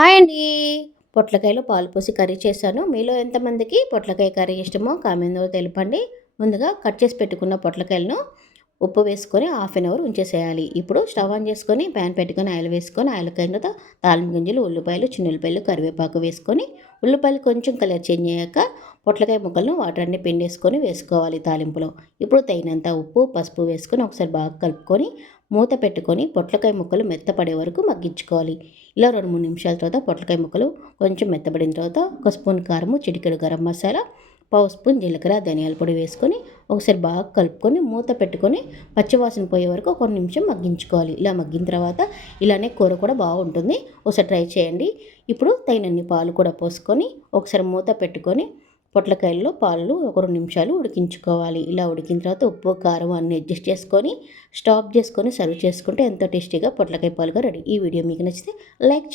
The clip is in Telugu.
హాయ్ అండి. పొట్లకాయలో పాలు పోసి కర్రీ చేశాను. మీలో ఎంతమందికి పొట్లకాయ కర్రీ ఇష్టమో కామెంట్‌లో తెలపండి. ముందుగా కట్ చేసి పెట్టుకున్న పొట్లకాయలను ఉప్పు వేసుకొని హాఫ్ అన్ అవర్ ఉంచేసేయాలి. ఇప్పుడు స్టవ్ ఆన్ చేసుకొని ప్యాన్ పెట్టుకొని ఆయిల్ వేసుకొని ఆయిల్ కాగిన తర్వాత తాలింపు గింజలు, ఉల్లిపాయలు, చిన్న ఉల్లిపాయలు, కరివేపాకు వేసుకొని ఉల్లిపాయలు కొంచెం కలర్ చేంజ్ అయ్యాక పొట్లకాయ ముక్కలను వాటర్ అన్ని పిండేసుకొని వేసుకోవాలి తాలింపులో. ఇప్పుడు తగినంత ఉప్పు, పసుపు వేసుకొని ఒకసారి బాగా కలుపుకొని మూత పెట్టుకొని పొట్లకాయ ముక్కలు మెత్తపడే వరకు మగ్గించుకోవాలి. ఇలా 2, 3 నిమిషాల తర్వాత పొట్లకాయ ముక్కలు కొంచెం మెత్తబడిన తర్వాత ఒక స్పూన్ కారము, చిటికెడు గరం మసాలా, పావు స్పూన్ జీలకర్ర, ధనియాల పొడి వేసుకొని ఒకసారి బాగా కలుపుకొని మూత పెట్టుకొని పచ్చివాసన పోయే వరకు ఒక నిమిషం మగ్గించుకోవాలి. ఇలా మగ్గిన తర్వాత ఇలానే కూర కూడా బాగుంటుంది. ఒకసారి ట్రై చేయండి. ఇప్పుడు తగినన్ని పాలు కూడా పోసుకొని ఒకసారి మూత పెట్టుకొని పొట్లకాయల్లో పాలు ఒక 2 నిమిషాలు ఉడికించుకోవాలి. ఇలా ఉడికిన తర్వాత ఉప్పు, కారం అన్నీ అడ్జస్ట్ చేసుకొని స్టాప్ చేసుకొని సర్వ్ చేసుకుంటే ఎంతో టేస్టీగా పొట్లకాయ పాలుగా రెడీ. ఈ వీడియో మీకు నచ్చితే లైక్